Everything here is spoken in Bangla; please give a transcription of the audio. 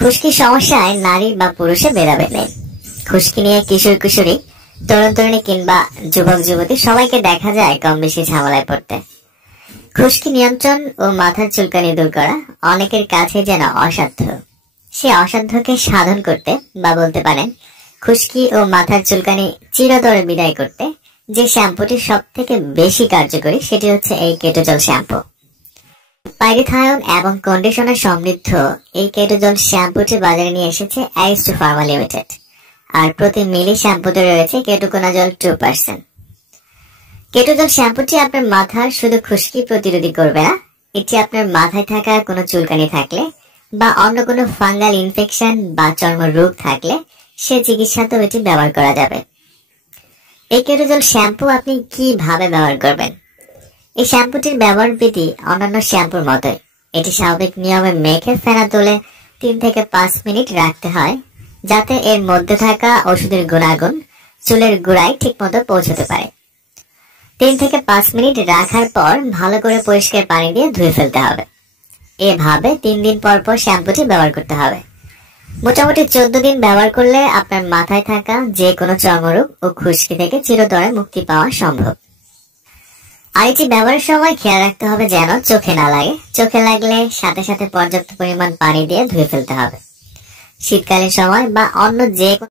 খুশকি সমস্যায় নারী বা পুরুষে ভেদাভেদ নেই। খুশকি নিয়ে কিশোর কিশোরী, তরুণ তরুণী কিংবা যুবক যুবতী সবাইকে দেখা যায় কম বেশি ঝামেলায় পড়তে। খুশকি নিয়ন্ত্রণ ও মাথার চুলকানি দূর করা অনেকের কাছে যেন অসাধ্য। সে অসাধ্যকে সাধন করতে বা বলতে পারেন খুশকি ও মাথার চুলকানি চিরতরে বিদায় করতে যে শ্যাম্পুটি সব থেকে বেশি কার্যকরী সেটি হচ্ছে এই কেটোজল শ্যাম্পু। পাইরিথায়ন এবং কন্ডিশনার সমৃদ্ধ এই কেটোজল শ্যাম্পুটি বাজারে নিয়ে এসেছে অ্যারিস্টো ফার্মা লিমিটেড। আর প্রতি মিলি শ্যাম্পুতে রয়েছে কেটোকোনাজল 2%। কেটোজল শ্যাম্পুটি আপনার মাথার শুধু খুশকি প্রতিরোধী করবে না, এটি আপনার মাথায় থাকা কোনো চুলকানি থাকলে বা অন্য কোনো ফাঙ্গাল ইনফেকশন বা চর্ম রোগ থাকলে সে চিকিৎসাতেও এটি ব্যবহার করা যাবে। এই কেটোজল শ্যাম্পু আপনি কিভাবে ব্যবহার করবেন? এই শ্যাম্পুটির ব্যবহার বিধি অন্যান্য শ্যাম্পুর মতোই। এটি স্বাভাবিক নিয়মে মেখে ফেনা তুলে 3 থেকে 5 মিনিট রাখতে হয়, যাতে এর মধ্যে থাকা ওষুধের গুণাগুণ চুলের গোড়ায় ঠিকমতো পৌঁছতে পারে। 3 থেকে 5 মিনিট রাখার পর ভালো করে পরিষ্কার পানি দিয়ে ধুয়ে ফেলতে হবে। এভাবে 3 দিন পর পর শ্যাম্পুটি ব্যবহার করতে হবে। মোটামুটি 14 দিন ব্যবহার করলে আপনার মাথায় থাকা যে কোনো চর্মরোগ ও খুশকি থেকে চিরতরে মুক্তি পাওয়া সম্ভব। আর এটি ব্যবহারের সময় খেয়াল রাখতে হবে যেন চোখে না লাগে। চোখে লাগলে সাথে সাথে পর্যাপ্ত পরিমাণ পানি দিয়ে ধুয়ে ফেলতে হবে। শীতকালীন সময় বা অন্য যে